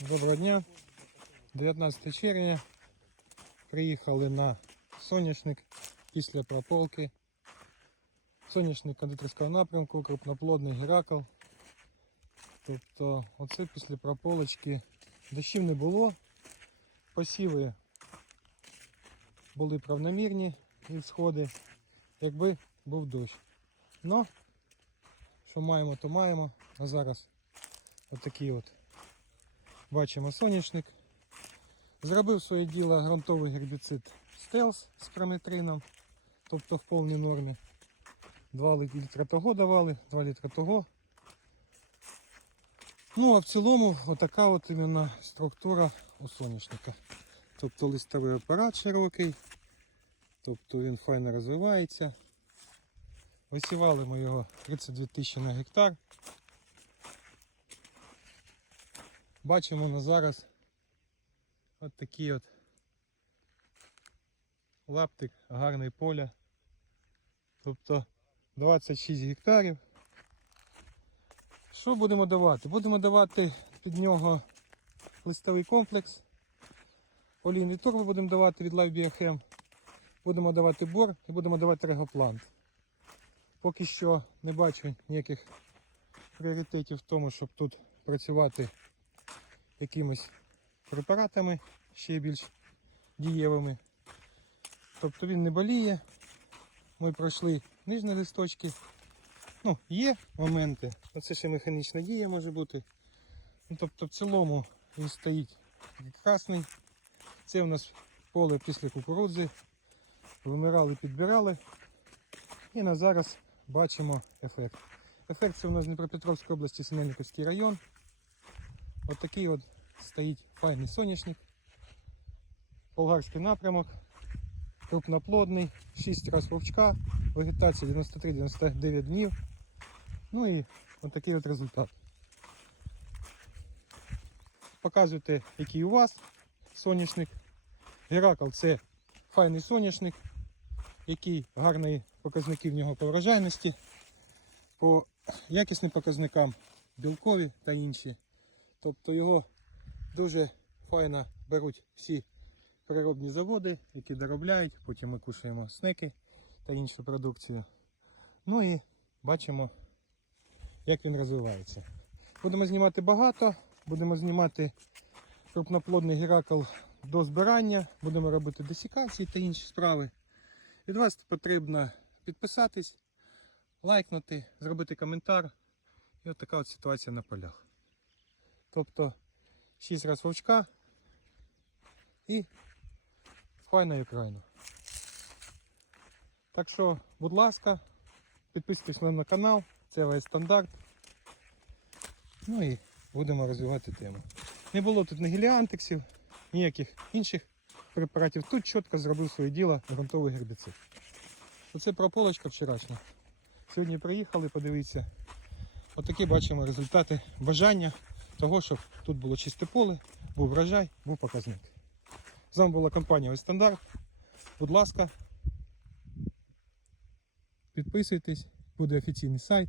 Доброго дня. 19 червня. Приїхали на соняшник після прополки. Соняшник кондитерського напрямку, крупноплодний геракл. Тобто оце після прополочки дощів не було. Посіви були правномірні від сходи, якби був дощ. Но, що маємо, то маємо. А зараз отакий от бачимо соняшник. Зробив своє діло ґрунтовий гербіцид стелс з прометрином, тобто в повній нормі. 2 літра того давали, 2 літра того. Ну а в цілому отака от іменно структура у соняшника. Тобто листовий апарат широкий, тобто він файно розвивається. Висівали ми його 32 тисячі на гектар. Бачимо на зараз от такий от лаптик, гарне поле. Тобто 26 гектарів. Що будемо давати? Будемо давати під нього листовий комплекс. Олійний турбо будемо давати від Live Biochem. Будемо давати бор і будемо давати регоплант. Поки що не бачу ніяких пріоритетів в тому, щоб тут працювати якимись препаратами ще більш дієвими. Тобто він не боліє. Ми пройшли нижні листочки. Ну, є моменти. Оце ще механічна дія може бути. Ну, тобто в цілому він стоїть красний. Це у нас поле після кукурудзи. Вимирали, підбирали. І на зараз бачимо ефект. Ефект це у нас Дніпропетровської області Синельниковський район. От такий от стоїть файний соняшник. Болгарський напрямок. Крупноплодний, 6 раз вовчка, вегетація 93-99 днів. Ну і от такий от результат. Показуйте, який у вас соняшник. Геракл це файний соняшник, які гарні показники в нього по врожайності, по якісним показникам білкові та інші. Тобто його дуже файно беруть всі переробні заводи, які доробляють, потім ми кушаємо снеки та іншу продукцію. Ну і бачимо, як він розвивається. Будемо знімати багато, будемо знімати крупноплодний геракл до збирання, будемо робити десікації та інші справи. Від вас потрібно підписатись, лайкнути, зробити коментар. І от така от ситуація на полях. Тобто 6 разів вовчка і файна Україна. Так що, будь ласка, підписуйтесь на канал, це весь стандарт. Ну і будемо розвивати тему. Не було тут ні геліантексів, ніяких інших препаратів. Тут чітко зробив своє діло ґрунтовий гербіцид. Оце прополочка вчорашня. Сьогодні приїхали, подивіться. Отакі бачимо результати бажання того, щоб тут було чисте поле, був врожай, був показник. З вами була компанія «Ось Стандарт. Будь ласка, підписуйтесь, буде офіційний сайт.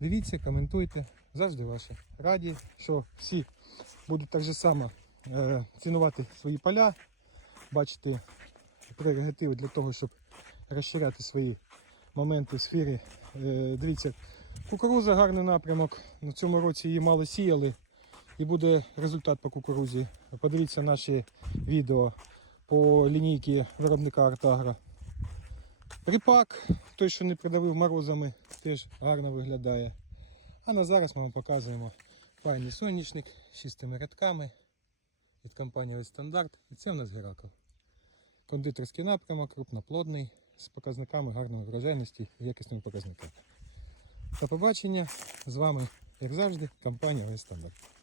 Дивіться, коментуйте. Завжди ваші. Раді, що всі будуть так же само е, цінувати свої поля, бачити прерогативи для того, щоб розширяти свої моменти в сфері. Е, дивіться, кукуруза гарний напрямок. На цьому році її мало сіяли. І буде результат по кукурузі. Подивіться наші відео по лінійці виробника Артагра. Ріпак, той, що не придавив морозами, теж гарно виглядає. А на зараз ми вам показуємо файний сонячник з чистими рядками від компанії «Ось Стандарт. І це у нас Геракл. Кондитерський напрямок, крупноплодний, з показниками гарної врожайності і якісними показниками. До побачення. З вами, як завжди, компанія «Ось Стандарт.